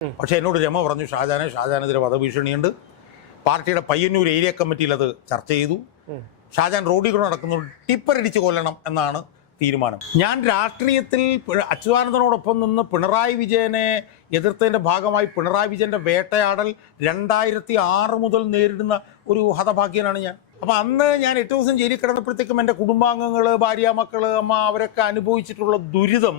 പക്ഷേ എന്നോട് രമ പറഞ്ഞു ഷാജാനെതിരെ വധഭീഷണിയുണ്ട്. പാർട്ടിയുടെ പയ്യന്നൂർ ഏരിയ കമ്മിറ്റിയിൽ അത് ചർച്ച ചെയ്തു. ഷാജാൻ റോഡിൽ കൂടെ നടക്കുന്നത് ടിപ്പറടിച്ച് കൊല്ലണം എന്നാണ് തീരുമാനം. ഞാൻ രാഷ്ട്രീയത്തിൽ അച്യുതാനന്ദനോടൊപ്പം നിന്ന് പിണറായി വിജയനെ എതിർത്തതിൻ്റെ ഭാഗമായി പിണറായി വിജയൻ്റെ വേട്ടയാടൽ 2006 മുതൽ നേരിടുന്ന ഒരു ഹതഭാഗ്യനാണ് ഞാൻ. അപ്പം അന്ന് ഞാൻ 8 ദിവസം ജയിലിൽ കിടന്നപ്പോഴത്തേക്കും എൻ്റെ കുടുംബാംഗങ്ങൾ, ഭാര്യ, മക്കൾ, അമ്മ അവരൊക്കെ അനുഭവിച്ചിട്ടുള്ള ദുരിതം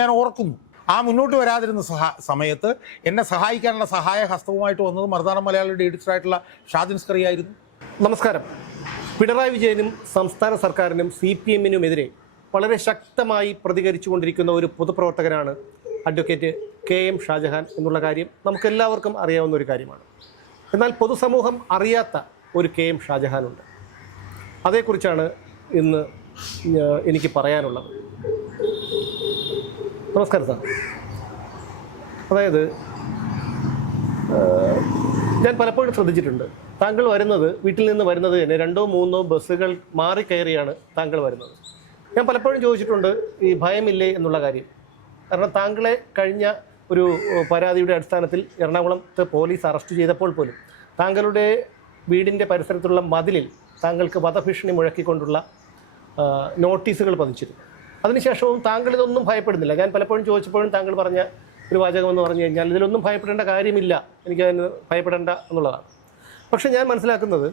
ഞാൻ ഓർക്കുന്നു. ആ മുന്നോട്ട് വരാതിരുന്ന സമയത്ത് എന്നെ സഹായിക്കാനുള്ള സഹായ ഹസ്തവുമായിട്ട് വന്നത് മറുനാടൻ മലയാളിയുടെ എഡിറ്ററായിട്ടുള്ള ഷാജിൻ സ്കറിയായിരുന്നു. നമസ്കാരം. പിണറായി വിജയനും സംസ്ഥാന സർക്കാരിനും CPM-നുമെതിരെ വളരെ ശക്തമായി പ്രതികരിച്ചുകൊണ്ടിരിക്കുന്ന ഒരു പൊതുപ്രവർത്തകനാണ് അഡ്വക്കേറ്റ് KM ഷാജഹാൻ എന്നുള്ള കാര്യം നമുക്കെല്ലാവർക്കും അറിയാവുന്ന ഒരു കാര്യമാണ്. എന്നാൽ പൊതുസമൂഹം അറിയാത്ത ഒരു KM ഷാജഹാനുണ്ട്. അതേക്കുറിച്ചാണ് ഇന്ന് എനിക്ക് പറയാനുള്ളത്. നമസ്കാരം സാർ. അതായത് ഞാൻ പലപ്പോഴും ശ്രദ്ധിച്ചിട്ടുണ്ട്, താങ്കൾ വീട്ടിൽ നിന്ന് വരുന്നത് തന്നെ 2-3 ബസ്സുകൾ മാറിക്കയറിയാണ് താങ്കൾ വരുന്നത്. ഞാൻ പലപ്പോഴും ചോദിച്ചിട്ടുണ്ട് ഈ ഭയമില്ലേ എന്നുള്ള കാര്യം. കാരണം താങ്കളെ കഴിഞ്ഞ ഒരു പരാതിയുടെ അടിസ്ഥാനത്തിൽ എറണാകുളത്ത് പോലീസ് അറസ്റ്റ് ചെയ്തപ്പോൾ പോലും താങ്കളുടെ വീടിൻ്റെ പരിസരത്തുള്ള മതിലിൽ താങ്കൾക്ക് വധഭീഷണി മുഴക്കിക്കൊണ്ടുള്ള നോട്ടീസുകൾ പതിച്ചിരുന്നു. അതിനുശേഷവും താങ്കൾ ഇതൊന്നും ഭയപ്പെടുന്നില്ല. ഞാൻ പലപ്പോഴും ചോദിച്ചപ്പോഴും താങ്കൾ പറഞ്ഞ ഒരു വാചകമെന്ന് പറഞ്ഞു കഴിഞ്ഞാൽ ഇതിലൊന്നും ഭയപ്പെടേണ്ട കാര്യമില്ല, എനിക്കതിന് ഭയപ്പെടേണ്ട എന്നുള്ളതാണ്. പക്ഷേ ഞാൻ മനസ്സിലാക്കുന്നത്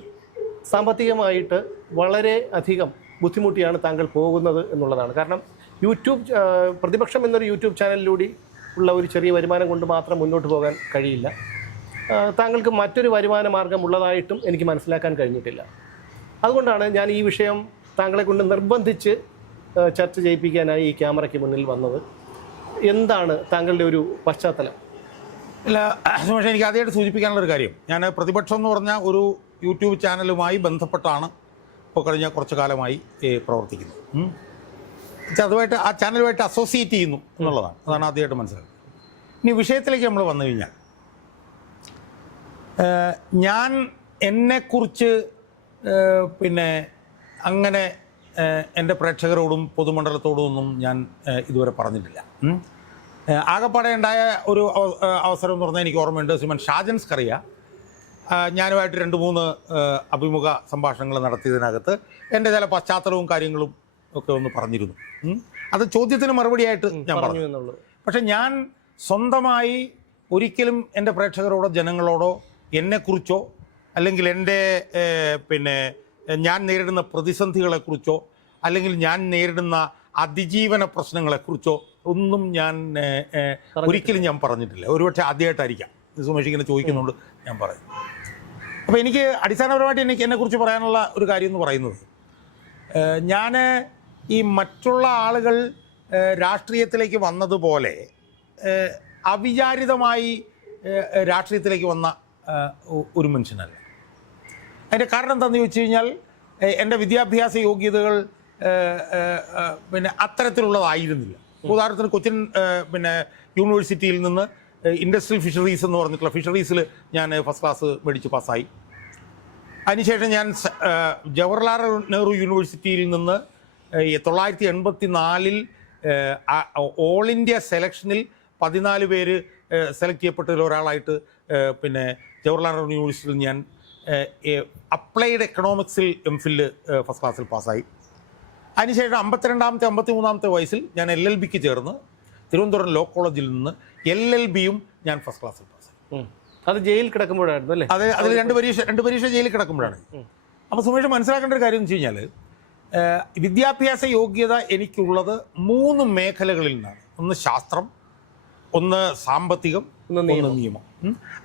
സാമ്പത്തികമായിട്ട് വളരെ അധികം ബുദ്ധിമുട്ടിയാണ് താങ്കൾ പോകുന്നത് എന്നുള്ളതാണ്. കാരണം പ്രതിപക്ഷം എന്നൊരു യൂട്യൂബ് ചാനലിലൂടെ ഉള്ള ഒരു ചെറിയ വരുമാനം കൊണ്ട് മാത്രം മുന്നോട്ട് പോകാൻ കഴിയില്ല. താങ്കൾക്ക് മറ്റൊരു വരുമാന മാർഗം ഉള്ളതായിട്ടും എനിക്ക് മനസ്സിലാക്കാൻ കഴിഞ്ഞിട്ടില്ല. അതുകൊണ്ടാണ് ഞാൻ ഈ വിഷയം താങ്കളെ കൊണ്ട് നിർബന്ധിച്ച് ചർച്ച ചെയ്യിപ്പിക്കാനായി ഈ ക്യാമറയ്ക്ക് മുന്നിൽ വന്നത്. എന്താണ് താങ്കളുടെ ഒരു പശ്ചാത്തലം? ഇല്ല സുമേഷ്, എനിക്ക് ആദ്യമായിട്ട് സൂചിപ്പിക്കാനുള്ളൊരു കാര്യം, ഞാൻ പ്രതിപക്ഷം എന്ന് പറഞ്ഞ ഒരു യൂട്യൂബ് ചാനലുമായി ബന്ധപ്പെട്ടാണ് ഇപ്പോൾ കഴിഞ്ഞ കുറച്ച് കാലമായി പ്രവർത്തിക്കുന്നത്. അതുമായിട്ട് ആ ചാനലുമായിട്ട് അസോസിയേറ്റ് ചെയ്യുന്നു എന്നുള്ളതാണ്. അതാണ് ആദ്യമായിട്ട് മനസ്സിലാക്കുന്നത്. ഇനി വിഷയത്തിലേക്ക് നമ്മൾ വന്നു കഴിഞ്ഞാൽ, ഞാൻ എന്നെക്കുറിച്ച് അങ്ങനെ എൻ്റെ പ്രേക്ഷകരോടും പൊതുമണ്ഡലത്തോടും ഒന്നും ഞാൻ ഇതുവരെ പറഞ്ഞിട്ടില്ല. ആകെപ്പാടെ ഉണ്ടായ ഒരു അവസരം എന്ന് പറഞ്ഞാൽ എനിക്ക് ഓർമ്മയുണ്ട്, ശ്രീമാൻ ഷാജൻ സ്കറിയ ഞാനുമായിട്ട് 2-3 അഭിമുഖ സംഭാഷണങ്ങൾ നടത്തിയതിനകത്ത് എൻ്റെ ചില പശ്ചാത്തലവും കാര്യങ്ങളും ഒക്കെ ഒന്ന് പറഞ്ഞിരുന്നു. അത് ചോദ്യത്തിന് മറുപടിയായിട്ട് ഞാൻ പറഞ്ഞു. പക്ഷെ ഞാൻ സ്വന്തമായി ഒരിക്കലും എൻ്റെ പ്രേക്ഷകരോടോ ജനങ്ങളോടോ എന്നെക്കുറിച്ചോ അല്ലെങ്കിൽ എൻ്റെ ഞാൻ നേരിടുന്ന പ്രതിസന്ധികളെക്കുറിച്ചോ അല്ലെങ്കിൽ ഞാൻ നേരിടുന്ന അതിജീവന പ്രശ്നങ്ങളെക്കുറിച്ചോ ഒന്നും ഞാൻ ഒരിക്കലും ഞാൻ പറഞ്ഞിട്ടില്ല. ഒരുപക്ഷെ ആദ്യമായിട്ടായിരിക്കാം സുമേഷ് ഇങ്ങനെ ചോദിക്കുന്നുണ്ട് ഞാൻ പറയും. അപ്പോൾ എനിക്ക് അടിസ്ഥാനപരമായിട്ട് എന്നെക്കുറിച്ച് പറയാനുള്ള ഒരു കാര്യം എന്ന് പറയുന്നത്, ഞാൻ ഈ മറ്റുള്ള ആളുകൾ രാഷ്ട്രീയത്തിലേക്ക് വന്നതുപോലെ അവിചാരിതമായി രാഷ്ട്രീയത്തിലേക്ക് വന്ന ഒരു മനുഷ്യനല്ല. അതിൻ്റെ കാരണം എന്താണെന്ന് ചോദിച്ചു കഴിഞ്ഞാൽ, എൻ്റെ വിദ്യാഭ്യാസ യോഗ്യതകൾ അത്തരത്തിലുള്ളതായിരുന്നില്ല. ഉദാഹരണത്തിന് കൊച്ചിൻ യൂണിവേഴ്സിറ്റിയിൽ നിന്ന് ഇൻഡസ്ട്രിയൽ ഫിഷറീസ് എന്ന് പറഞ്ഞിട്ടുള്ള ഫിഷറീസിൽ ഞാൻ ഫസ്റ്റ് ക്ലാസ് മേടിച്ച് പാസ്സായി. അതിനുശേഷം ഞാൻ ജവഹർലാൽ നെഹ്റു യൂണിവേഴ്സിറ്റിയിൽ നിന്ന് 1984 ഓൾ ഇന്ത്യ സെലക്ഷനിൽ 14 പേര് സെലക്ട് ചെയ്യപ്പെട്ടതിൽ ഒരാളായിട്ട് ജവഹർലാൽ നെഹ്റു യൂണിവേഴ്സിറ്റിയിൽ ഞാൻ അപ്ലൈഡ് എക്കണോമിക്സിൽ MPhil ഫസ്റ്റ് ക്ലാസ്സിൽ പാസ്സായി. അതിനുശേഷം 52-ാമത്തെ 53-ാമത്തെ വയസ്സിൽ ഞാൻ LLBക്ക് ചേർന്ന് തിരുവനന്തപുരം ലോ കോളേജിൽ നിന്ന് LLBയും ഞാൻ ഫസ്റ്റ് ക്ലാസ്സിൽ പാസ്സായി. അത് ജയിലിൽ കിടക്കുമ്പോഴായിരുന്നു അല്ലേ? അതിൽ രണ്ട് പരീക്ഷ ജയിലിൽ കിടക്കുമ്പോഴാണ്. അപ്പോൾ സുമേഷ് മനസ്സിലാക്കേണ്ട ഒരു കാര്യം എന്ന് വെച്ച് കഴിഞ്ഞാൽ, വിദ്യാഭ്യാസ യോഗ്യത എനിക്കുള്ളത് 3 മേഖലകളിൽ നിന്നാണ്. ഒന്ന് ശാസ്ത്രം, ഒന്ന് സാമ്പത്തികം, ഒന്ന് നിയമം.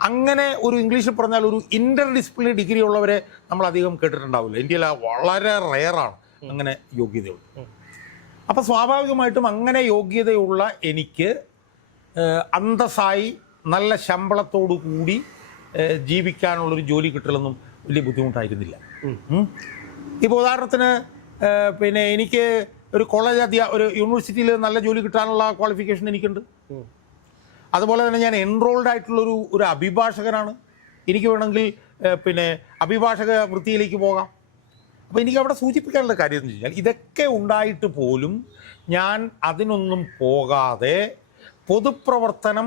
അങ്ങനെ ഒരു ഇംഗ്ലീഷിൽ പറഞ്ഞാൽ ഒരു ഇന്റർ ഡിസിപ്ലിനറി ഡിഗ്രി ഉള്ളവരെ നമ്മൾ അധികം കേട്ടിട്ടുണ്ടാവില്ല. ഇന്ത്യയിൽ വളരെ റെയറാണ് അങ്ങനെ യോഗ്യതയുള്ളത്. അപ്പോൾ സ്വാഭാവികമായിട്ടും അങ്ങനെ യോഗ്യതയുള്ള എനിക്ക് അന്തസ്സായി നല്ല ശമ്പളത്തോടു കൂടി ജീവിക്കാനുള്ളൊരു ജോലി കിട്ടലൊന്നും വലിയ ബുദ്ധിമുട്ടായിരുന്നില്ല. ഇപ്പോൾ ഉദാഹരണത്തിന് എനിക്ക് ഒരു ഒരു യൂണിവേഴ്സിറ്റിയിൽ നല്ല ജോലി കിട്ടാനുള്ള ക്വാളിഫിക്കേഷൻ എനിക്കുണ്ട്. അതുപോലെ തന്നെ ഞാൻ എൻറോൾഡ് ആയിട്ടുള്ളൊരു അഭിഭാഷകനാണ്. എനിക്ക് വേണമെങ്കിൽ അഭിഭാഷക വൃത്തിയിലേക്ക് പോകാം. അപ്പോൾ എനിക്ക് അവിടെ സൂചിപ്പിക്കാനുള്ള കാര്യം എന്ന് വെച്ച് കഴിഞ്ഞാൽ, ഇതൊക്കെ ഉണ്ടായിട്ട് പോലും ഞാൻ അതിനൊന്നും പോകാതെ പൊതുപ്രവർത്തനം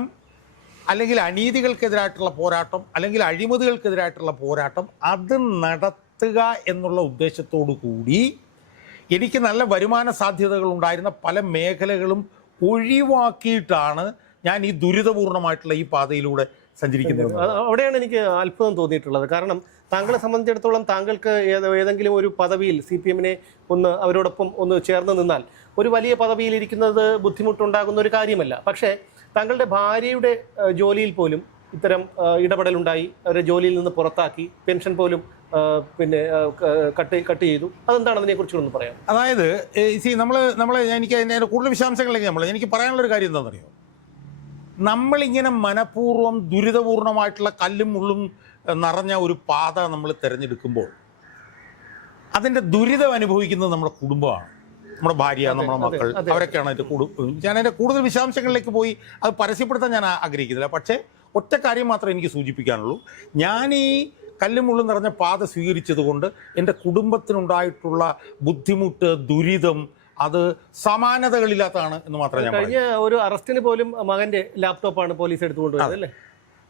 അല്ലെങ്കിൽ അനീതികൾക്കെതിരായിട്ടുള്ള പോരാട്ടം, അല്ലെങ്കിൽ അഴിമതികൾക്കെതിരായിട്ടുള്ള പോരാട്ടം അത് നടത്തുക എന്നുള്ള ഉദ്ദേശത്തോടു കൂടി എനിക്ക് നല്ല വരുമാന സാധ്യതകൾ ഉണ്ടായിരുന്ന പല മേഖലകളും ഒഴിവാക്കിയിട്ടാണ് ഞാൻ ഈ ദുരിതപൂർണമായിട്ടുള്ള ഈ പാതയിലൂടെ സഞ്ചരിക്കുന്നത്. അവിടെയാണ് എനിക്ക് അത്ഭുതം തോന്നിയിട്ടുള്ളത്. കാരണം താങ്കളെ സംബന്ധിച്ചിടത്തോളം താങ്കൾക്ക് ഏതെങ്കിലും ഒരു പദവിയിൽ CPM ഒന്ന് അവരോടൊപ്പം ഒന്ന് ചേർന്ന് നിന്നാൽ ഒരു വലിയ പദവിയിൽ ഇരിക്കുന്നത് ബുദ്ധിമുട്ടുണ്ടാകുന്ന ഒരു കാര്യമല്ല. പക്ഷേ താങ്കളുടെ ഭാര്യയുടെ ജോലിയിൽ പോലും ഇത്തരം ഇടപെടലുണ്ടായി, അവരെ ജോലിയിൽ നിന്ന് പുറത്താക്കി, പെൻഷൻ പോലും പിന്നെ കട്ട് ചെയ്തു. അതെന്താണ്, അതിനെക്കുറിച്ചൊന്ന് പറയാം. അതായത് എനിക്ക് അതിൻ്റെ കൂടുതൽ വിശദാംശങ്ങളിലേക്ക് എനിക്ക് പറയാനുള്ളൊരു കാര്യം എന്താണെന്നറിയോ, നമ്മളിങ്ങനെ മനഃപൂർവ്വം ദുരിതപൂർണമായിട്ടുള്ള കല്ലും മുള്ളും നിറഞ്ഞ ഒരു പാത നമ്മൾ തിരഞ്ഞെടുക്കുമ്പോൾ അതിൻ്റെ ദുരിതം അനുഭവിക്കുന്നത് നമ്മുടെ കുടുംബമാണ്, നമ്മുടെ ഭാര്യ, നമ്മുടെ മക്കൾ, അവരൊക്കെയാണ് അതിൻ്റെ ഞാൻ അതിൻ്റെ കൂടുതൽ വിശദാംശങ്ങളിലേക്ക് പോയി അത് പരസ്യപ്പെടുത്താൻ ഞാൻ ആഗ്രഹിക്കുന്നില്ല. പക്ഷേ ഒറ്റ കാര്യം മാത്രമേ എനിക്ക് സൂചിപ്പിക്കാനുള്ളൂ. ഞാൻ ഈ കല്ലും മുള്ളും നിറഞ്ഞ പാത സ്വീകരിച്ചത് കൊണ്ട് എൻ്റെ കുടുംബത്തിനുണ്ടായിട്ടുള്ള ബുദ്ധിമുട്ട്, ദുരിതം അത് സമാനതകളില്ലാത്തതാണ് എന്ന് മാത്രമേ ഞാൻ കഴിഞ്ഞ ഒരു അറസ്റ്റിന് പോലും മകൻ്റെ ലാപ്ടോപ്പാണ് പോലീസ് എടുത്തുകൊണ്ടുപോയത് അല്ലേ?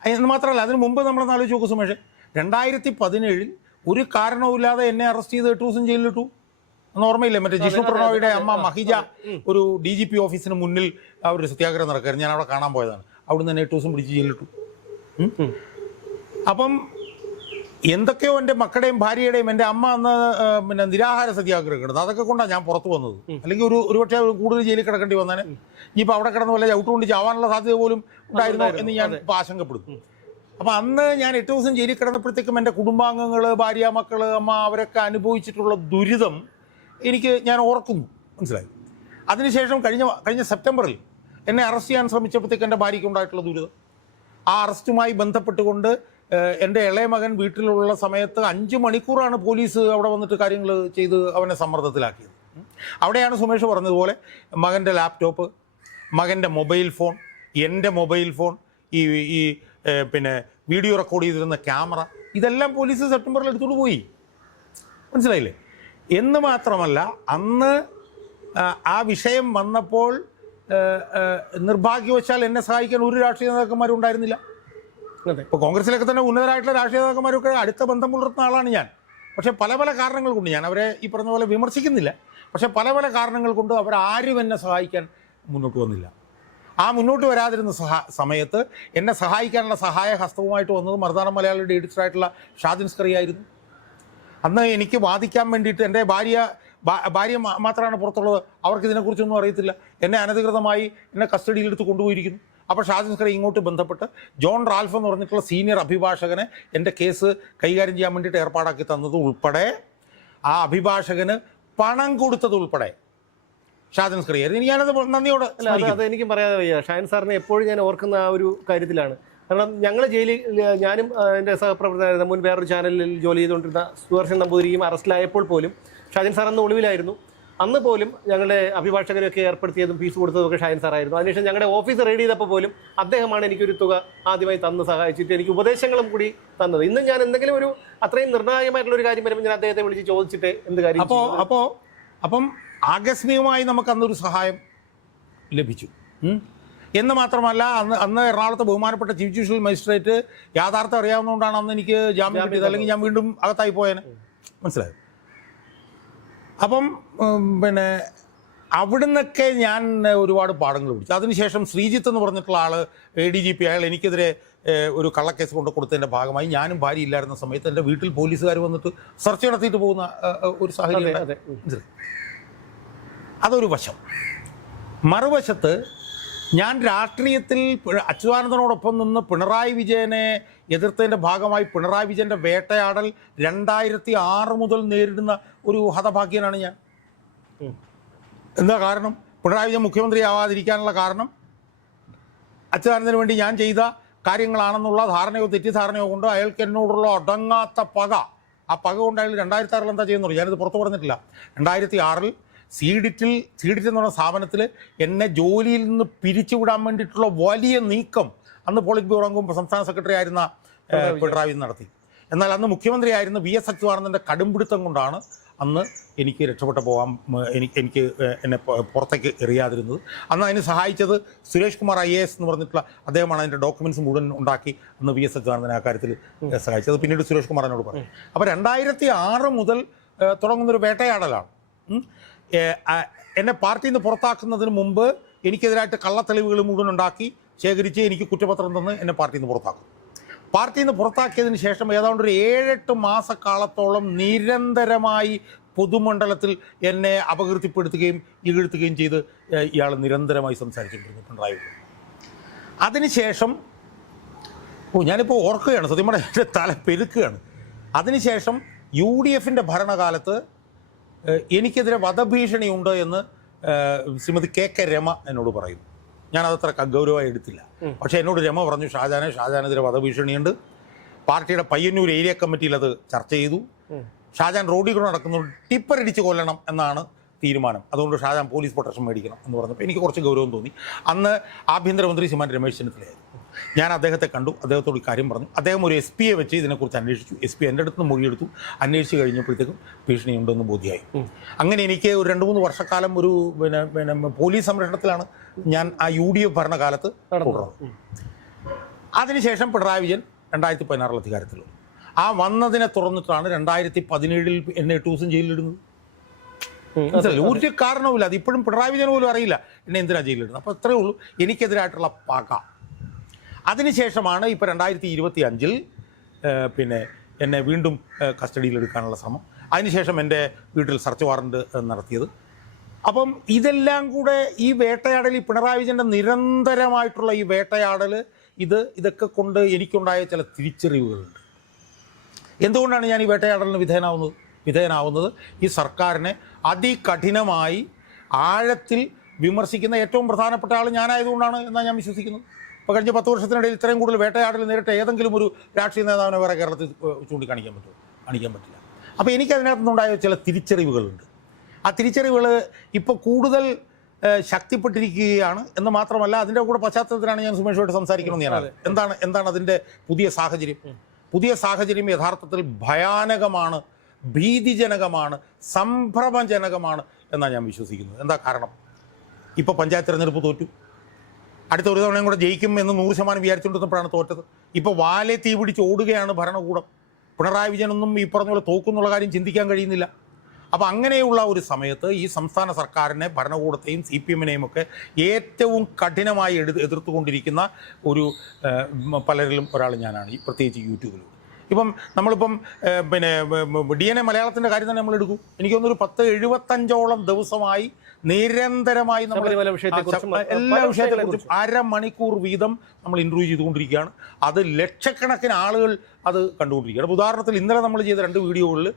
എന്ന് മാത്രമല്ല, അതിന് മുമ്പ് നമ്മളൊന്ന് ആലോചിച്ച് നോക്കൂ സുമേഷ്, 2017 ഒരു കാരണവുമില്ലാതെ എന്നെ അറസ്റ്റ് ചെയ്ത് 8 ദിവസം ജയിലിലിട്ടു. അന്ന് ഓർമ്മയില്ലേ, മറ്റേ ജിഷ്ണു പ്രണോയുടെ അമ്മ മഹിജ ഒരു DGP ഓഫീസിന് മുന്നിൽ അവർ സത്യാഗ്രഹം നടക്കായിരുന്നു, ഞാൻ അവിടെ കാണാൻ പോയതാണ്. അവിടുന്ന് തന്നെ 8 ദിവസം പിടിച്ച് ജയിലിലിട്ടു. അപ്പം എന്തൊക്കെയോ എൻ്റെ മക്കളുടെയും ഭാര്യയുടെയും എൻ്റെ അമ്മ അന്ന് പിന്നെ നിരാഹാര സത്യാഗ്രഹം കിടന്നു, അതൊക്കെ കൊണ്ടാണ് ഞാൻ പുറത്തു വന്നത്. അല്ലെങ്കിൽ ഒരുപക്ഷെ കൂടുതൽ ജയിലിൽ കിടക്കേണ്ടി വന്നേനെ. ഇനിയിപ്പോൾ അവിടെ കിടന്ന് വല്ല ചവിട്ടുകൊണ്ട് ചാവാനുള്ള സാധ്യത പോലും ഉണ്ടായിരുന്നോ എന്ന് ഞാൻ ഇപ്പോൾ ആശങ്കപ്പെടും. അപ്പം അന്ന് ഞാൻ 8 ദിവസം ജയിലിൽ കിടന്നപ്പോഴത്തേക്കും എൻ്റെ കുടുംബാംഗങ്ങൾ, ഭാര്യ, മക്കൾ, അമ്മ അവരൊക്കെ അനുഭവിച്ചിട്ടുള്ള ദുരിതം ഞാൻ ഓർക്കുന്നു, മനസ്സിലായി. അതിനുശേഷം കഴിഞ്ഞ സെപ്റ്റംബറിൽ എന്നെ അറസ്റ്റ് ചെയ്യാൻ ശ്രമിച്ചപ്പോഴത്തേക്ക് എൻ്റെ ഭാര്യയ്ക്ക് ഉണ്ടായിട്ടുള്ള ദുരിതം, ആ അറസ്റ്റുമായി ബന്ധപ്പെട്ടുകൊണ്ട് എൻ്റെ ഇളയ മകൻ വീട്ടിലുള്ള സമയത്ത് 5 മണിക്കൂറാണ് പോലീസ് അവിടെ വന്നിട്ട് കാര്യങ്ങൾ ചെയ്ത് അവനെ സമ്മർദ്ദത്തിലാക്കിയത്. അവിടെയാണ് സുമേഷ് പറഞ്ഞതുപോലെ മകൻ്റെ ലാപ്ടോപ്പ്, മകൻ്റെ മൊബൈൽ ഫോൺ, എൻ്റെ മൊബൈൽ ഫോൺ, ഈ പിന്നെ വീഡിയോ റെക്കോർഡ് ചെയ്തിരുന്ന ക്യാമറ, ഇതെല്ലാം പോലീസ് സെപ്റ്റംബറിൽ എടുത്തുകൊണ്ട് പോയി, മനസ്സിലായില്ലേ? എന്ന് മാത്രമല്ല, അന്ന് ആ വിഷയം വന്നപ്പോൾ നിർഭാഗ്യവശാൽ എന്നെ സഹായിക്കാൻ ഒരു രാഷ്ട്രീയ നേതാക്കന്മാരും ഉണ്ടായിരുന്നില്ല. ഇപ്പോൾ കോൺഗ്രസിലൊക്കെ തന്നെ ഉന്നതരായിട്ടുള്ള രാഷ്ട്രീയ നേതാക്കന്മാരൊക്കെ അടുത്ത ബന്ധം പുലർത്തുന്ന ആളാണ് ഞാൻ. പക്ഷേ പല കാരണങ്ങൾ കൊണ്ട് ഞാൻ അവരെ ഈ പറഞ്ഞ പോലെ വിമർശിക്കുന്നില്ല. പക്ഷേ പല കാരണങ്ങൾ കൊണ്ട് അവരാരും എന്നെ സഹായിക്കാൻ മുന്നോട്ട് വന്നില്ല. ആ മുന്നോട്ട് വരാതിരുന്ന സമയത്ത് എന്നെ സഹായിക്കാനുള്ള സഹായ ഹസ്തവുമായിട്ട് വന്നത് മറുനാടൻ മലയാളിയുടെ എഡിറ്ററായിട്ടുള്ള ഷാദിൻ സ്കറി ആയിരുന്നു. അന്ന് എനിക്ക് വാദിക്കാൻ വേണ്ടിയിട്ട് എൻ്റെ ഭാര്യ മാത്രമാണ് പുറത്തുള്ളത്, അവർക്ക് ഇതിനെക്കുറിച്ചൊന്നും അറിയത്തില്ല. എന്നെ അനധികൃതമായി കസ്റ്റഡിയിലെടുത്ത് കൊണ്ടുപോയിരിക്കുന്നു. അപ്പോൾ ഷാദിൻ സ്കറി ഇങ്ങോട്ട് ബന്ധപ്പെട്ട് ജോൺ റാൽഫ് എന്ന് പറഞ്ഞിട്ടുള്ള സീനിയർ അഭിഭാഷകനെ എൻ്റെ കേസ് കൈകാര്യം ചെയ്യാൻ വേണ്ടിയിട്ട് ഏർപ്പാടാക്കി തന്നത് ഉൾപ്പെടെ, ആ അഭിഭാഷകന് പണം കൊടുത്തത് ഉൾപ്പെടെ ഷാദിൻ സ്കറി ആയിരുന്നു. ഞാനത് നന്ദിയോടെ അതെനിക്കും പറയാതെ വയ്യ. ഷാഹിൻ സാറിനെ എപ്പോഴും ഞാൻ ഓർക്കുന്ന ആ ഒരു കാര്യത്തിലാണ്. കാരണം ഞങ്ങൾ ജയിലിൽ, ഞാനും എൻ്റെ സഹപ്രവർത്തകരായിരുന്ന മുൻ വേറൊരു ചാനലിൽ ജോലി ചെയ്തുകൊണ്ടിരുന്ന സുദർശൻ നമ്പൂതിരിയും അറസ്റ്റിലായപ്പോൾ പോലും ഷാഹിൻ സാർ അന്ന് ഒളിവിലായിരുന്നു. അന്ന് പോലും ഞങ്ങളുടെ അഭിഭാഷകരെയൊക്കെ ഏർപ്പെടുത്തിയതും ഫീസ് കൊടുത്തതൊക്കെ ഷാഹിൻ സാറായിരുന്നു. അതിനുശേഷം ഞങ്ങളുടെ ഓഫീസ് റെയ്ഡ് ചെയ്തപ്പോൾ പോലും അദ്ദേഹമാണ് എനിക്കൊരു തുക ആദ്യമായി തന്ന് സഹായിച്ചിട്ട് എനിക്ക് ഉപദേശങ്ങളും കൂടി തന്നത്. ഇന്ന് ഞാൻ എന്തെങ്കിലും ഒരു അത്രയും നിർണായകമായിട്ടുള്ള ഒരു കാര്യം വരുമ്പോൾ ഞാൻ അദ്ദേഹത്തെ വിളിച്ച് ചോദിച്ചിട്ട് എന്ത് കാര്യം. അപ്പം ആകസ്മികമായി നമുക്ക് അന്നൊരു സഹായം ലഭിച്ചു എന്ന് മാത്രമല്ല, അന്ന് എറണാകുളത്തെ ബഹുമാനപ്പെട്ട ചീഫ് ജുഡീഷ്യൽ മജിസ്ട്രേറ്റ് യാഥാർത്ഥ്യം അറിയാവുന്നതുകൊണ്ടാണ് അന്ന് എനിക്ക് ജാമ്യം കിട്ടിയത്. അല്ലെങ്കിൽ ഞാൻ വീണ്ടും അകത്തായി പോയേനെ, മനസ്സിലായത്. അപ്പം പിന്നെ അവിടുന്നൊക്കെ ഞാൻ ഒരുപാട് പാഠങ്ങൾ പിടിച്ചു. അതിനുശേഷം ശ്രീജിത്ത് എന്ന് പറഞ്ഞിട്ടുള്ള ആൾ ADGP, അയാൾ എനിക്കെതിരെ ഒരു കള്ളക്കേസ് കൊണ്ട് കൊടുത്തതിൻ്റെ ഭാഗമായി ഞാനും ഭാര്യ ഇല്ലായിരുന്ന സമയത്ത് എൻ്റെ വീട്ടിൽ പോലീസുകാർ വന്നിട്ട് സെർച്ച് നടത്തിയിട്ട് പോകുന്ന ഒരു സാഹചര്യം. അതൊരു വശം. മറുവശത്ത് ഞാൻ രാഷ്ട്രീയത്തിൽ അച്യുതാനന്ദനോടൊപ്പം നിന്ന് പിണറായി വിജയനെ എതിർത്തതിൻ്റെ ഭാഗമായി പിണറായി വിജയൻ്റെ വേട്ടയാടൽ 2006 മുതൽ നേരിടുന്ന ഒരു ഹതഭാഗ്യനാണ് ഞാൻ. എന്താ കാരണം? പിണറായി വിജയൻ മുഖ്യമന്ത്രിയാവാതിരിക്കാനുള്ള കാരണം അച്യുതാനന്ദന് വേണ്ടി ഞാൻ ചെയ്ത കാര്യങ്ങളാണെന്നുള്ള ധാരണയോ തെറ്റിദ്ധാരണയോ കൊണ്ട് അയാൾക്ക് എന്നോടുള്ള അടങ്ങാത്ത പക, ആ പക കൊണ്ട് അയാൾ 2006 എന്താ ചെയ്യുന്നുള്ളൂ, ഞാനിത് പുറത്തു പറഞ്ഞിട്ടില്ല. 2006 സീഡിറ്റ് എന്ന് പറഞ്ഞ സ്ഥാപനത്തിൽ എന്നെ ജോലിയിൽ നിന്ന് പിരിച്ചുവിടാൻ വേണ്ടിയിട്ടുള്ള വലിയ നീക്കം അന്ന് പോളിറ്റ് ബ്യൂറോ അംഗവും സംസ്ഥാന സെക്രട്ടറി ആയിരുന്ന പിണറായി നടത്തി. എന്നാൽ അന്ന് മുഖ്യമന്ത്രിയായിരുന്ന VS അച്യുതാനന്ദൻ്റെ കടുംപിടുത്തം കൊണ്ടാണ് അന്ന് എനിക്ക് രക്ഷപ്പെട്ടു പോകാൻ എനിക്ക് എന്നെ പുറത്തേക്ക് എറിയാതിരുന്നത്. അന്ന് അതിന് സഹായിച്ചത് സുരേഷ് കുമാർ IAS എന്ന് പറഞ്ഞിട്ടുള്ള അദ്ദേഹമാണ് അതിൻ്റെ ഡോക്യുമെൻറ്റ്സ് മുഴുവൻ ഉണ്ടാക്കി അന്ന് VS അച്യുതാനന്ദനെ ആ കാര്യത്തിൽ സഹായിച്ചത്. പിന്നീട് സുരേഷ് കുമാർ എന്നോട് പറയും. അപ്പോൾ 2006 മുതൽ തുടങ്ങുന്നൊരു വേട്ടയാടലാണ്. എന്നെ പാർട്ടിയിൽ നിന്ന് പുറത്താക്കുന്നതിന് മുമ്പ് എനിക്കെതിരായിട്ട് കള്ളത്തെളിവുകൾ മുഴുവൻ ഉണ്ടാക്കി ശേഖരിച്ച് എനിക്ക് കുറ്റപത്രം തന്ന് എന്നെ പാർട്ടിയിൽ നിന്ന് പുറത്താക്കും. പാർട്ടിയിൽ നിന്ന് പുറത്താക്കിയതിന് ശേഷം ഏതാണ്ട് ഒരു 7-8 മാസക്കാലത്തോളം നിരന്തരമായി പൊതുമണ്ഡലത്തിൽ എന്നെ അപകീർത്തിപ്പെടുത്തുകയും ഇകഴ്ത്തുകയും ചെയ്ത് ഇയാൾ നിരന്തരമായി സംസാരിച്ചിട്ടുണ്ട് പിണറായി. അതിനുശേഷം ഞാനിപ്പോൾ ഓർക്കുകയാണ്, സത്യം പറഞ്ഞാൽ എൻ്റെ തല പെരുക്കുകയാണ്. അതിനുശേഷം UDFൻ്റെ ഭരണകാലത്ത് എനിക്കെതിരെ വധഭീഷണിയുണ്ട് എന്ന് ശ്രീമതി KK രമ എന്നോട് പറയും. ഞാനതത്ര ഗൗരവമായി എടുത്തില്ല. പക്ഷേ എന്നോട് രമ പറഞ്ഞു, ഷാജാനെതിരെ വധഭീഷണിയുണ്ട്. പാർട്ടിയുടെ പയ്യന്നൂർ ഏരിയ കമ്മിറ്റിയിൽ അത് ചർച്ച ചെയ്തു. ഷാജാൻ റോഡിൽ കൂടെ നടക്കുന്നു, ടിപ്പറടിച്ച് കൊല്ലണം എന്നാണ് തീരുമാനം. അതുകൊണ്ട് ഷാജാൻ പോലീസ് പ്രൊട്ടക്ഷൻ മേടിക്കണം എന്ന് പറഞ്ഞപ്പോൾ എനിക്ക് കുറച്ച് ഗൗരവം തോന്നി. അന്ന് ആഭ്യന്തരമന്ത്രി ശ്രീമാൻ രമേശ് ചെന്നിത്തലയായിരുന്നു. ഞാൻ അദ്ദേഹത്തെ കണ്ടു, അദ്ദേഹത്തോട് കാര്യം പറഞ്ഞു. അദ്ദേഹം ഒരു SP വെച്ച് ഇതിനെക്കുറിച്ച് അന്വേഷിച്ചു. SP എൻ്റെ അടുത്ത് നിന്ന് മൊഴിയെടുത്തു. അന്വേഷിച്ച് കഴിഞ്ഞപ്പോഴത്തേക്കും ഭീഷണിയുണ്ടെന്ന് ബോധ്യമായി. അങ്ങനെ എനിക്ക് ഒരു 2-3 വർഷക്കാലം ഒരു പിന്നെ പോലീസ് സംരക്ഷണത്തിലാണ് ഞാൻ ആ UDF ഭരണകാലത്ത് തുടർന്നത്. അതിനുശേഷം പിണറായി വിജയൻ 2016 അധികാരത്തിൽ വന്നു. ആ വന്നതിനെ തുറന്നിട്ടാണ് 2017 എന്നെ 8 ദിവസം ജയിലിലിടുന്നത്. ഒരു കാരണവുമില്ല. അത് ഇപ്പോഴും പിണറായി വിജയൻ പോലും അറിയില്ല എന്നെ എന്തിനാ ജയിലിടുന്നത്. അപ്പോൾ ഇത്രയേ ഉള്ളൂ എനിക്കെതിരായിട്ടുള്ള പക. അതിനുശേഷമാണ് ഇപ്പോൾ 2025 പിന്നെ എന്നെ വീണ്ടും കസ്റ്റഡിയിലെടുക്കാനുള്ള ശ്രമം. അതിനുശേഷം എൻ്റെ വീട്ടിൽ സെർച്ച് വാറണ്ട് നടത്തിയത്. അപ്പം ഇതെല്ലാം കൂടെ ഈ വേട്ടയാടൽ, ഈ പിണറായി വിജയൻ്റെ നിരന്തരമായിട്ടുള്ള ഈ വേട്ടയാടൽ, ഇതൊക്കെ കൊണ്ട് എനിക്കുണ്ടായ ചില തിരിച്ചറിവുകളുണ്ട്. എന്തുകൊണ്ടാണ് ഞാൻ ഈ വേട്ടയാടലിന് വിധേയനാവുന്നത്? ഈ സർക്കാരിനെ അതികഠിനമായി ആഴത്തിൽ വിമർശിക്കുന്ന ഏറ്റവും പ്രധാനപ്പെട്ട ആൾ ഞാനായതുകൊണ്ടാണ് എന്നാണ് ഞാൻ വിശ്വസിക്കുന്നത്. ഇപ്പോൾ കഴിഞ്ഞ 10 വർഷത്തിനിടയിൽ ഇത്രയും കൂടുതൽ വേട്ടയാടൽ നേരിട്ട് ഏതെങ്കിലും ഒരു രാഷ്ട്രീയ നേതാവിനെ വേറെ കേരളത്തിൽ ചൂണ്ടിക്കാണിക്കാൻ പറ്റുമോ? കാണിക്കാൻ പറ്റില്ല. അപ്പോൾ എനിക്കതിനകത്തുനിന്നുണ്ടായ ചില തിരിച്ചറിവുകളുണ്ട്. ആ തിരിച്ചറിവുകൾ ഇപ്പോൾ കൂടുതൽ ശക്തിപ്പെട്ടിരിക്കുകയാണ് എന്ന് മാത്രമല്ല, അതിൻ്റെ കൂടെ പശ്ചാത്തലത്തിലാണ് ഞാൻ സുമേഷുമായിട്ട് സംസാരിക്കണമെന്ന് ഞാനത്. എന്താണ് അതിൻ്റെ പുതിയ സാഹചര്യം? പുതിയ സാഹചര്യം യഥാർത്ഥത്തിൽ ഭയാനകമാണ്, ഭീതിജനകമാണ്, സംഭ്രമജനകമാണ് എന്നാണ് ഞാൻ വിശ്വസിക്കുന്നത്. എന്താ കാരണം? ഇപ്പോൾ പഞ്ചായത്ത് തിരഞ്ഞെടുപ്പ് തോറ്റു. അടുത്ത ഒരു തവണയും കൂടെ ജയിക്കും എന്ന് 100% വിചാരിച്ചുകൊണ്ടിരുന്നപ്പോഴാണ് തോറ്റത്. ഇപ്പോൾ വാലെ തീ പിടിച്ച് ഓടുകയാണ് ഭരണകൂടം. പിണറായി വിജയനൊന്നും ഈ പറഞ്ഞ പോലെ തോക്കുന്നുള്ള കാര്യം ചിന്തിക്കാൻ കഴിയുന്നില്ല. അപ്പോൾ അങ്ങനെയുള്ള ഒരു സമയത്ത് ഈ സംസ്ഥാന സർക്കാരിനെ, ഭരണകൂടത്തെയും CPM-നെയും ഒക്കെ ഏറ്റവും കഠിനമായി എതിർത്തുകൊണ്ടിരിക്കുന്ന ഒരു പലരിലും ഒരാൾ ഞാനാണ്, പ്രത്യേകിച്ച് യൂട്യൂബിലൂടെ. ഇപ്പം നമ്മളിപ്പം പിന്നെ DNA മലയാളത്തിൻ്റെ കാര്യം തന്നെ നമ്മൾ എടുക്കും. എനിക്കൊന്നൊരു 10-75ഓളം ദിവസമായി നിരന്തരമായി നമ്മൾ എല്ലാ വിഷയത്തെക്കുറിച്ചും 1/2 മണിക്കൂർ വീതം നമ്മൾ ഇൻ്റർവ്യൂ ചെയ്തുകൊണ്ടിരിക്കുകയാണ്. അത് ലക്ഷക്കണക്കിന് ആളുകൾ അത് കണ്ടുകൊണ്ടിരിക്കുകയാണ്. ഉദാഹരണത്തിൽ ഇന്നലെ നമ്മൾ ചെയ്ത 2 വീഡിയോകളിൽ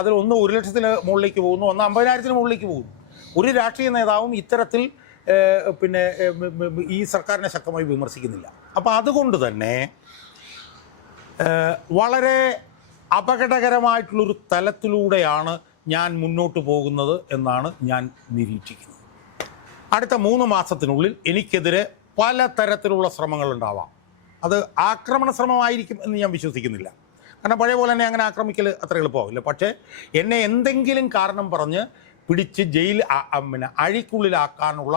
അതിൽ ഒന്ന് 1 ലക്ഷത്തിന് മുകളിലേക്ക് പോകുന്നു, ഒന്ന് 50,000-ന് മുകളിലേക്ക് പോകുന്നു. ഒരു രാഷ്ട്രീയ നേതാവും ഇത്തരത്തിൽ പിന്നെ ഈ സർക്കാരിനെ ശക്തമായി വിമർശിക്കുന്നില്ല. അപ്പോൾ അതുകൊണ്ട് തന്നെ വളരെ അപകടകരമായിട്ടുള്ളൊരു തലത്തിലൂടെയാണ് ഞാൻ മുന്നോട്ട് പോകുന്നത് എന്നാണ് ഞാൻ നിരീക്ഷിക്കുന്നത്. അടുത്ത 3 മാസത്തിനുള്ളിൽ എനിക്കെതിരെ പലതരത്തിലുള്ള ശ്രമങ്ങളുണ്ടാവാം. അത് ആക്രമണ ശ്രമമായിരിക്കും എന്ന് ഞാൻ വിശ്വസിക്കുന്നില്ല. കാരണം പഴയ പോലെ തന്നെ അങ്ങനെ ആക്രമിക്കൽ അത്ര എളുപ്പമാവില്ല. പക്ഷേ എന്നെ എന്തെങ്കിലും കാരണം പറഞ്ഞ് പിടിച്ച് പിന്നെ അഴിക്കുള്ളിലാക്കാനുള്ള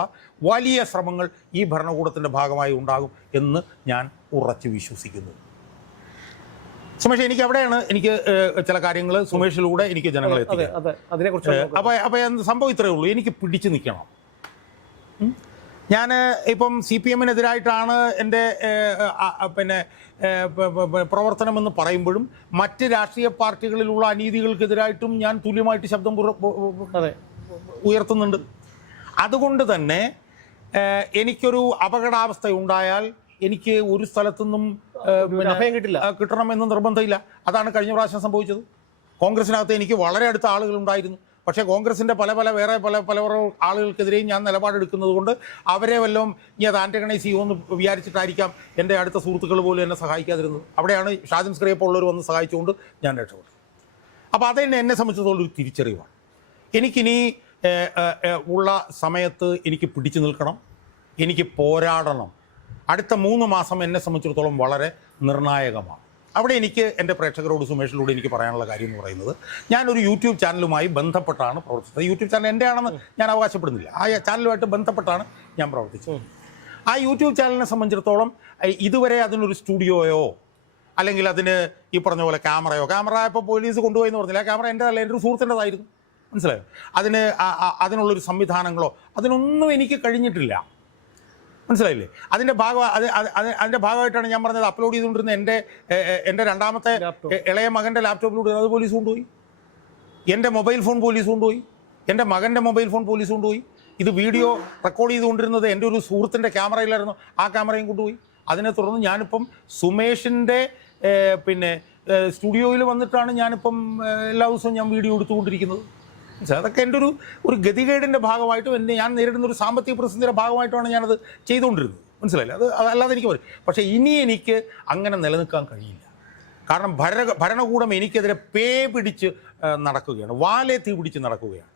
വലിയ ശ്രമങ്ങൾ ഈ ഭരണകൂടത്തിൻ്റെ ഭാഗമായി ഉണ്ടാകും എന്ന് ഞാൻ ഉറച്ചു വിശ്വസിക്കുന്നു. സുമേഷ്, എനിക്ക് അവിടെയാണ് എനിക്ക് ചില കാര്യങ്ങൾ സുമേഷിലൂടെ എനിക്ക് ജനങ്ങളെ എത്തിക്കാം. അപ്പോൾ സംഭവം ഇത്രയേ ഉള്ളൂ, എനിക്ക് പിടിച്ചു നിൽക്കണം. ഞാൻ ഇപ്പം CPM-നെതിരായിട്ടാണ് എൻ്റെ പിന്നെ പ്രവർത്തനമെന്ന് പറയുമ്പോഴും മറ്റ് രാഷ്ട്രീയ പാർട്ടികളിലുള്ള അനീതികൾക്കെതിരായിട്ടും ഞാൻ തുല്യമായിട്ട് ശബ്ദം ഉയർത്തുന്നുണ്ട്. അതുകൊണ്ട് തന്നെ എനിക്കൊരു അപകടാവസ്ഥ ഉണ്ടായാൽ എനിക്ക് ഒരു സ്ഥലത്തുനിന്നും കിട്ടണമെന്ന് നിർബന്ധമില്ല. അതാണ് കഴിഞ്ഞ പ്രാവശ്യം സംഭവിച്ചത്. കോൺഗ്രസിനകത്ത് എനിക്ക് വളരെ അടുത്ത ആളുകളുണ്ടായിരുന്നു. പക്ഷേ കോൺഗ്രസിൻ്റെ പല ആളുകൾക്കെതിരെയും ഞാൻ നിലപാടെടുക്കുന്നത് കൊണ്ട് അവരെ വല്ലതും ഇനി അത് ആൻറ്റഗണൈസ് ചെയ്യുമെന്ന് വിചാരിച്ചിട്ടായിരിക്കാം എൻ്റെ അടുത്ത സുഹൃത്തുക്കൾ പോലും എന്നെ സഹായിക്കാതിരുന്നത്. അവിടെയാണ് ഷാജൻ സ്ക്രിയപ്പ് ഉള്ളവർ വന്ന് സഹായിച്ചുകൊണ്ട് ഞാൻ രക്ഷപ്പെട്ടു. അപ്പോൾ അതെന്നെ എന്നെ സംബന്ധിച്ചിടത്തോളം ഒരു തിരിച്ചറിവാണ്. എനിക്കിനി ഉള്ള സമയത്ത് എനിക്ക് പിടിച്ചു നിൽക്കണം, എനിക്ക് പോരാടണം. അടുത്ത 3 മാസം എന്നെ സംബന്ധിച്ചിടത്തോളം വളരെ നിർണായകമാണ്. അവിടെ എനിക്ക് എൻ്റെ പ്രേക്ഷകരോട് സുമേഷിലൂടെ എനിക്ക് പറയാനുള്ള കാര്യം എന്ന് പറയുന്നത്, ഞാനൊരു യൂട്യൂബ് ചാനലുമായി ബന്ധപ്പെട്ടാണ് പ്രവർത്തിച്ചത്. യൂട്യൂബ് ചാനൽ എൻ്റെ ആണെന്ന് ഞാൻ അവകാശപ്പെടുന്നില്ല. ആ ചാനലുമായിട്ട് ബന്ധപ്പെട്ടാണ് ഞാൻ പ്രവർത്തിച്ചത്. ആ യൂട്യൂബ് ചാനലിനെ സംബന്ധിച്ചിടത്തോളം ഇതുവരെ അതിനൊരു സ്റ്റുഡിയോയോ അല്ലെങ്കിൽ അതിന് ഈ പറഞ്ഞ പോലെ ക്യാമറ ഇപ്പോൾ പോലീസ് കൊണ്ടുപോയി എന്ന് പറഞ്ഞില്ല. ആ ക്യാമറ എൻ്റെ അല്ല, എൻ്റെ ഒരു സുഹൃത്തിൻ്റെതായിരുന്നു. മനസ്സിലായോ? അതിനുള്ളൊരു സംവിധാനങ്ങളോ അതിനൊന്നും എനിക്ക് കഴിഞ്ഞിട്ടില്ല. മനസ്സിലായില്ലേ? അതിൻ്റെ ഭാഗമായിട്ടാണ് ഞാൻ പറഞ്ഞത്, അപ്ലോഡ് ചെയ്തുകൊണ്ടിരുന്ന എൻ്റെ രണ്ടാമത്തെ ഇളയ മകൻ്റെ ലാപ്ടോപ്പിലൂടെ അത് പോലീസ് കൊണ്ടുപോയി. എൻ്റെ മൊബൈൽ ഫോൺ പോലീസ് കൊണ്ടുപോയി. എൻ്റെ മകൻ്റെ മൊബൈൽ ഫോൺ പോലീസ് കൊണ്ടുപോയി. ഇത് വീഡിയോ റെക്കോർഡ് ചെയ്തുകൊണ്ടിരുന്നത് എൻ്റെ ഒരു സുഹൃത്തിൻ്റെ ക്യാമറയിലായിരുന്നു. ആ ക്യാമറയും കൊണ്ടുപോയി. അതിനെ തുടർന്ന് ഞാനിപ്പം സുമേഷിൻ്റെ സ്റ്റുഡിയോയിൽ വന്നിട്ടാണ് ഞാനിപ്പം എല്ലാ ദിവസവും ഞാൻ വീഡിയോ എടുത്തുകൊണ്ടിരിക്കുന്നത്. അതൊക്കെ എൻ്റെ ഒരു ഗതികേടിൻ്റെ ഭാഗമായിട്ടും ഞാൻ നേരിടുന്ന ഒരു സാമ്പത്തിക പ്രതിസന്ധിയുടെ ഭാഗമായിട്ടുമാണ് ഞാനത് ചെയ്തുകൊണ്ടിരുന്നത്. മനസ്സിലായില്ലേ? അതല്ലാതെ എനിക്ക് പറയും. പക്ഷേ ഇനി എനിക്ക് അങ്ങനെ നിലനിൽക്കാൻ കഴിയില്ല. കാരണം ഭരണകൂടം എനിക്കെതിരെ പേ പിടിച്ച് നടക്കുകയാണ്, വാലേ തീ പിടിച്ച് നടക്കുകയാണ്.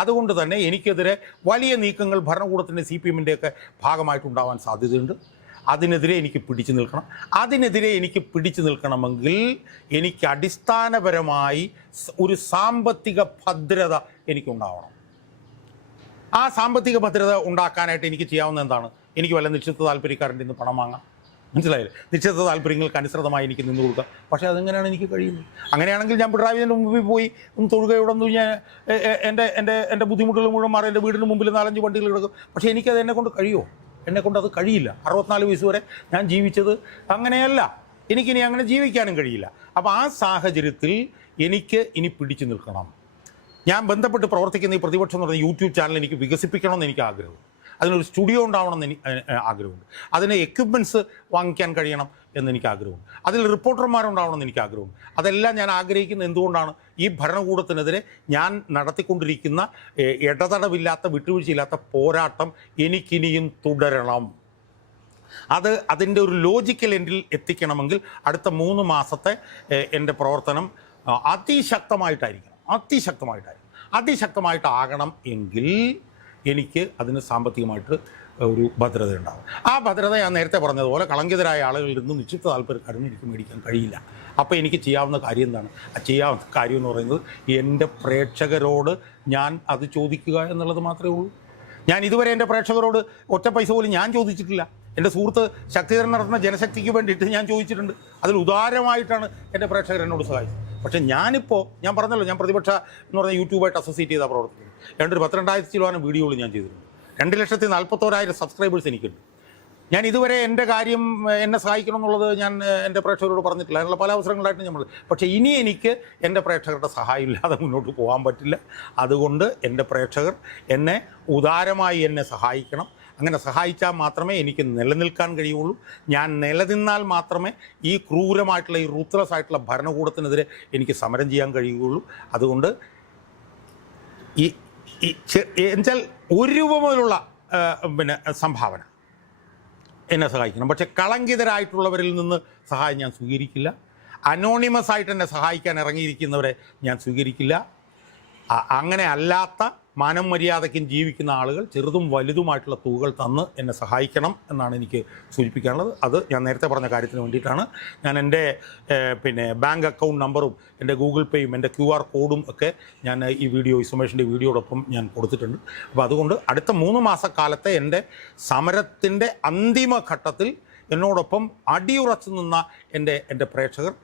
അതുകൊണ്ട് തന്നെ എനിക്കെതിരെ വലിയ നീക്കങ്ങൾ ഭരണകൂടത്തിൻ്റെ CPM-ൻ്റെയൊക്കെ ഭാഗമായിട്ടുണ്ടാവാൻ സാധ്യതയുണ്ട്. അതിനെതിരെ എനിക്ക് പിടിച്ചു നിൽക്കണമെങ്കിൽ എനിക്ക് അടിസ്ഥാനപരമായി ഒരു സാമ്പത്തിക ഭദ്രത എനിക്കുണ്ടാവണം. ആ സാമ്പത്തിക ഭദ്രത ഉണ്ടാക്കാനായിട്ട് എനിക്ക് ചെയ്യാവുന്ന എന്താണ്? എനിക്ക് വല്ല നിശ്ചിത താല്പര്യക്കാരൻ്റെ നിന്ന് പണം വാങ്ങാം. മനസ്സിലായില്ലേ? നിശ്ചിത താല്പര്യങ്ങൾക്ക് അനുസൃതമായി എനിക്ക് നിന്ന് കൊടുക്കാം. പക്ഷേ അതെങ്ങനെയാണ് എനിക്ക് കഴിയുന്നത്? അങ്ങനെയാണെങ്കിൽ ഞാൻ പിണറായി വിജയൻ്റെ മുമ്പിൽ പോയി തൊഴുകയോടൊന്നും ഞാൻ എൻ്റെ ബുദ്ധിമുട്ടുകൾ മുഴുവൻ മാറി എൻ്റെ വീടിന് മുമ്പിൽ 4-5 വണ്ടികൾ കിടക്കും. പക്ഷേ എനിക്കത് എന്നെക്കൊണ്ട് കഴിയുമോ? എന്നെക്കൊണ്ട് അത് കഴിയില്ല. 64 വയസ്സ് വരെ ഞാൻ ജീവിച്ചത് അങ്ങനെയല്ല. എനിക്കിനി അങ്ങനെ ജീവിക്കാനും കഴിയില്ല. അപ്പോൾ ആ സാഹചര്യത്തിൽ എനിക്ക് ഇനി പിടിച്ചു നിൽക്കണം. ഞാൻ ബന്ധപ്പെട്ട് പ്രവർത്തിക്കുന്ന ഈ പ്രതിപക്ഷം എന്ന് പറഞ്ഞ യൂട്യൂബ് ചാനൽ എനിക്ക് വികസിപ്പിക്കണമെന്ന് എനിക്ക് ആഗ്രഹമുണ്ട്. അതിനൊരു സ്റ്റുഡിയോ ഉണ്ടാവണമെന്ന് എനിക്ക് ആഗ്രഹമുണ്ട്. അതിന് എക്യുപ്മെൻറ്റ്സ് വാങ്ങിക്കാൻ കഴിയണം എന്നെനിക്ക് ആഗ്രഹമുണ്ട്. അതിൽ റിപ്പോർട്ടർമാരുണ്ടാവണമെന്ന് എനിക്ക് ആഗ്രഹമുണ്ട്. അതെല്ലാം ഞാൻ ആഗ്രഹിക്കുന്നത് എന്തുകൊണ്ടാണ്? ഈ ഭരണകൂടത്തിനെതിരെ ഞാൻ നടത്തിക്കൊണ്ടിരിക്കുന്ന ഇടതടവില്ലാത്ത വിട്ടുവീഴ്ചയില്ലാത്ത പോരാട്ടം എനിക്കിനിയും തുടരണം. അതിൻ്റെ ഒരു ലോജിക്കൽ എൻഡിൽ എത്തിക്കണമെങ്കിൽ അടുത്ത 3 മാസത്തെ എൻ്റെ പ്രവർത്തനം അതിശക്തമായിട്ടാകണം എങ്കിൽ എനിക്ക് അതിന് സാമ്പത്തികമായിട്ട് ഒരു ഭദ്രത ഉണ്ടാകും. ആ ഭദ്രത ഞാൻ നേരത്തെ പറഞ്ഞതുപോലെ കളങ്കിതരായ ആളുകളിൽ നിന്നും നിശ്ചിത താല്പര്യക്കാരനും എനിക്ക് മേടിക്കാൻ കഴിയില്ല. അപ്പോൾ എനിക്ക് ചെയ്യാവുന്ന കാര്യം എന്താണ്? ചെയ്യാവുന്ന കാര്യം എന്ന് പറയുന്നത് എൻ്റെ പ്രേക്ഷകരോട് ഞാൻ അത് ചോദിക്കുക എന്നുള്ളത് മാത്രമേ ഉള്ളൂ. ഞാൻ ഇതുവരെ എൻ്റെ പ്രേക്ഷകരോട് ഒറ്റ പൈസ പോലും ഞാൻ ചോദിച്ചിട്ടില്ല. എൻ്റെ സുഹൃത്ത് ശക്തിധരൻ നടത്തുന്ന ജനശക്തിക്ക് വേണ്ടിയിട്ട് ഞാൻ ചോദിച്ചിട്ടുണ്ട്. അതിൽ ഉദാരമായിട്ടാണ് എൻ്റെ പ്രേക്ഷകർ എന്നോട് സഹായിച്ചത്. പക്ഷേ ഞാൻ പറഞ്ഞല്ലോ, ഞാൻ പ്രതിപക്ഷ എന്ന് പറഞ്ഞ യൂട്യൂബായിട്ട് അസോസിയേറ്റ് ചെയ്താൽ പ്രവർത്തിക്കുന്നത്. 12,000 വീഡിയോകൾ ഞാൻ ചെയ്തിട്ടുണ്ട്. 2,41,000 സബ്സ്ക്രൈബേഴ്സ് എനിക്കുണ്ട്. ഞാൻ ഇതുവരെ എൻ്റെ കാര്യം എന്നെ സഹായിക്കണം എന്നുള്ളത് ഞാൻ എൻ്റെ പ്രേക്ഷകരോട് പറഞ്ഞിട്ടില്ല. അതിനുള്ള പല അവസരങ്ങളായിട്ട് നമ്മൾ. പക്ഷേ ഇനി എനിക്ക് എൻ്റെ പ്രേക്ഷകരുടെ സഹായം ഇല്ലാതെ മുന്നോട്ട് പോകാൻ പറ്റില്ല. അതുകൊണ്ട് എൻ്റെ പ്രേക്ഷകർ എന്നെ ഉദാരമായി സഹായിക്കണം. അങ്ങനെ സഹായിച്ചാൽ മാത്രമേ എനിക്ക് നിലനിൽക്കാൻ കഴിയുള്ളൂ. ഞാൻ നിലനിന്നാൽ മാത്രമേ ഈ ക്രൂരമായിട്ടുള്ള ഈ റുത്ലസ് ആയിട്ടുള്ള ഭരണകൂടത്തിനെതിരെ എനിക്ക് സമരം ചെയ്യാൻ കഴിയുകയുള്ളൂ. അതുകൊണ്ട് എന്നുവെച്ചാൽ 1 രൂപ മുതലുള്ള സംഭാവന എന്നെ സഹായിക്കണം. പക്ഷേ കളങ്കിതരായിട്ടുള്ളവരിൽ നിന്ന് സഹായം ഞാൻ സ്വീകരിക്കില്ല. അനോണിമസ് ആയിട്ട് എന്നെ സഹായിക്കാൻ ഇറങ്ങിയിരിക്കുന്നവരെ ഞാൻ സ്വീകരിക്കില്ല. അങ്ങനെ അല്ലാത്ത മാനം മര്യാദയ്ക്കും ജീവിക്കുന്ന ആളുകൾ ചെറുതും വലുതുമായിട്ടുള്ള തുകകൾ തന്ന് എന്നെ സഹായിക്കണം എന്നാണ് എനിക്ക് സൂചിപ്പിക്കാനുള്ളത്. അത് ഞാൻ നേരത്തെ പറഞ്ഞ കാര്യത്തിന് വേണ്ടിയിട്ടാണ്. ഞാൻ എൻ്റെ ബാങ്ക് അക്കൗണ്ട് നമ്പറും എൻ്റെ ഗൂഗിൾ പേയും എൻ്റെ QR കോഡും ഒക്കെ ഞാൻ ഈ സുമേഷിൻ്റെ വീഡിയോടൊപ്പം ഞാൻ കൊടുത്തിട്ടുണ്ട്. അപ്പോൾ അതുകൊണ്ട് അടുത്ത 3 മാസക്കാലത്തെ എൻ്റെ സമരത്തിൻ്റെ അന്തിമഘട്ടത്തിൽ എന്നോടൊപ്പം അടിയുറച്ചു നിന്ന എൻ്റെ പ്രേക്ഷകർ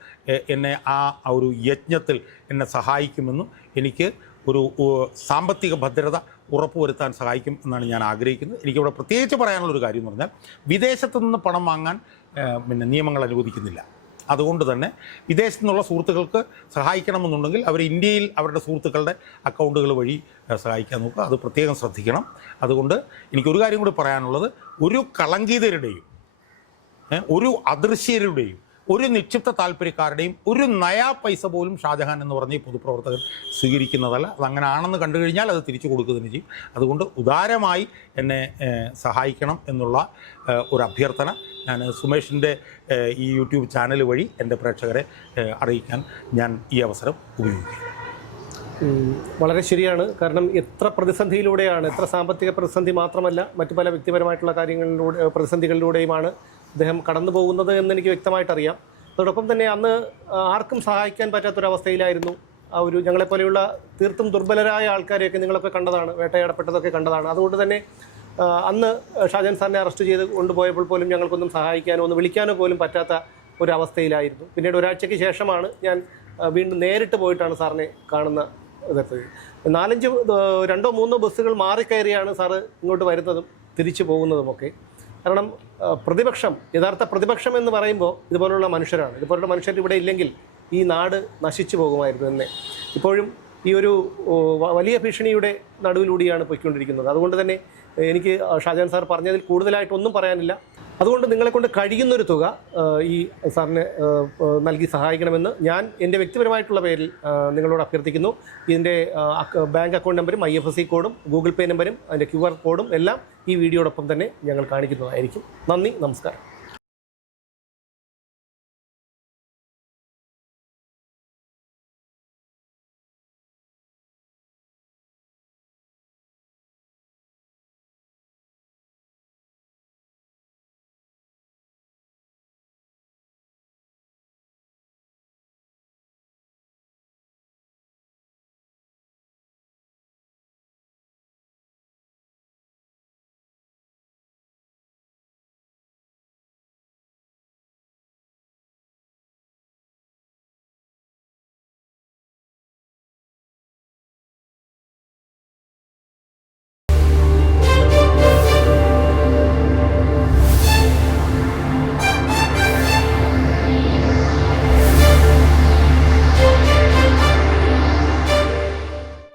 എന്നെ ആ ഒരു യജ്ഞത്തിൽ എന്നെ സഹായിക്കുമെന്നും എനിക്ക് ഒരു സാമ്പത്തിക ഭദ്രത ഉറപ്പുവരുത്താൻ സഹായിക്കും എന്നാണ് ഞാൻ ആഗ്രഹിക്കുന്നത്. എനിക്കിവിടെ പ്രത്യേകിച്ച് പറയാനുള്ളൊരു കാര്യം എന്ന് പറഞ്ഞാൽ, വിദേശത്തു നിന്ന് പണം വാങ്ങാൻ നിയമങ്ങൾ അനുവദിക്കുന്നില്ല. അതുകൊണ്ട് തന്നെ വിദേശത്തു നിന്നുള്ള സുഹൃത്തുക്കൾക്ക് സഹായിക്കണമെന്നുണ്ടെങ്കിൽ അവർ ഇന്ത്യയിൽ അവരുടെ സുഹൃത്തുക്കളുടെ അക്കൗണ്ടുകൾ വഴി സഹായിക്കാൻ നോക്കുക. അത് പ്രത്യേകം ശ്രദ്ധിക്കണം. അതുകൊണ്ട് എനിക്കൊരു കാര്യം കൂടി പറയാനുള്ളത്, ഒരു കളങ്കിതരുടെയും ഒരു അദൃശ്യരുടെയും ഒരു നിക്ഷിപ്ത താല്പര്യക്കാരുടെയും ഒരു നയാ പൈസ പോലും ഷാജഹാൻ എന്ന് പറഞ്ഞ ഈ പൊതുപ്രവർത്തകൻ സ്വീകരിക്കുന്നതല്ല. അതങ്ങനെ ആണെന്ന് കണ്ടു കഴിഞ്ഞാൽ അത് തിരിച്ചു കൊടുക്കുക തന്നെ ചെയ്യും. അതുകൊണ്ട് ഉദാരമായി എന്നെ സഹായിക്കണം എന്നുള്ള ഒരു അഭ്യർത്ഥന ഞാൻ സുമേഷിൻ്റെ ഈ യൂട്യൂബ് ചാനൽ വഴി എൻ്റെ പ്രേക്ഷകരെ അറിയിക്കാൻ ഞാൻ ഈ അവസരം ഉപയോഗിക്കും. വളരെ ശരിയാണ്. കാരണം എത്ര സാമ്പത്തിക പ്രതിസന്ധി മാത്രമല്ല, മറ്റു പല വ്യക്തിപരമായിട്ടുള്ള പ്രതിസന്ധികളിലൂടെയുമാണ് അദ്ദേഹം കടന്നു പോകുന്നത് എന്നെനിക്ക് വ്യക്തമായിട്ടറിയാം. അതോടൊപ്പം തന്നെ അന്ന് ആർക്കും സഹായിക്കാൻ പറ്റാത്തൊരവസ്ഥയിലായിരുന്നു. ആ ഒരു ഞങ്ങളെപ്പോലെയുള്ള തീർത്തും ദുർബലരായ ആൾക്കാരെയൊക്കെ നിങ്ങളൊക്കെ കണ്ടതാണ്, വേട്ടയാടപ്പെട്ടതൊക്കെ കണ്ടതാണ്. അതുകൊണ്ട് തന്നെ അന്ന് ഷാജഹാൻ സാറിനെ അറസ്റ്റ് ചെയ്ത് കൊണ്ടുപോയപ്പോൾ പോലും ഞങ്ങൾക്കൊന്നും സഹായിക്കാനോ ഒന്ന് വിളിക്കാനോ പോലും പറ്റാത്ത ഒരവസ്ഥയിലായിരുന്നു. പിന്നീട് ഒരാഴ്ചയ്ക്ക് ശേഷമാണ് ഞാൻ വീണ്ടും നേരിട്ട് പോയിട്ടാണ് സാറിനെ കാണുന്ന ഇതെത്തത്. 2-3 ബസ്സുകൾ മാറിക്കയറിയാണ് സാറ് ഇങ്ങോട്ട് വരുന്നതും തിരിച്ചു പോകുന്നതുമൊക്കെ. കാരണം പ്രതിപക്ഷം, യഥാർത്ഥ പ്രതിപക്ഷം എന്ന് പറയുമ്പോൾ ഇതുപോലുള്ള മനുഷ്യരാണ്. ഇതുപോലുള്ള മനുഷ്യർ ഇവിടെ ഇല്ലെങ്കിൽ ഈ നാട് നശിച്ചു പോകുമായിരുന്നു തന്നെ. ഇപ്പോഴും ഈ ഒരു വലിയ ഭീഷണിയുടെ നടുവിലൂടെയാണ് പോയിക്കൊണ്ടിരിക്കുന്നത്. അതുകൊണ്ട് തന്നെ എനിക്ക് ഷാജഹാൻ സാർ പറഞ്ഞതിൽ കൂടുതലായിട്ടൊന്നും പറയാനില്ല. അതുകൊണ്ട് നിങ്ങളെക്കൊണ്ട് കഴിയുന്നൊരു തുക ഈ സാറിനെ നൽകി സഹായിക്കണമെന്ന് ഞാൻ എൻ്റെ വ്യക്തിപരമായിട്ടുള്ള പേരിൽ നിങ്ങളോട് അഭ്യർത്ഥിക്കുന്നു. ഇതിൻ്റെ ബാങ്ക് അക്കൗണ്ട് നമ്പരും IFSC കോഡും ഗൂഗിൾ പേ നമ്പരും അതിൻ്റെ QR കോഡും എല്ലാം ഈ വീഡിയോടൊപ്പം തന്നെ ഞങ്ങൾ കാണിക്കുന്നതായിരിക്കും. നന്ദി, നമസ്കാരം.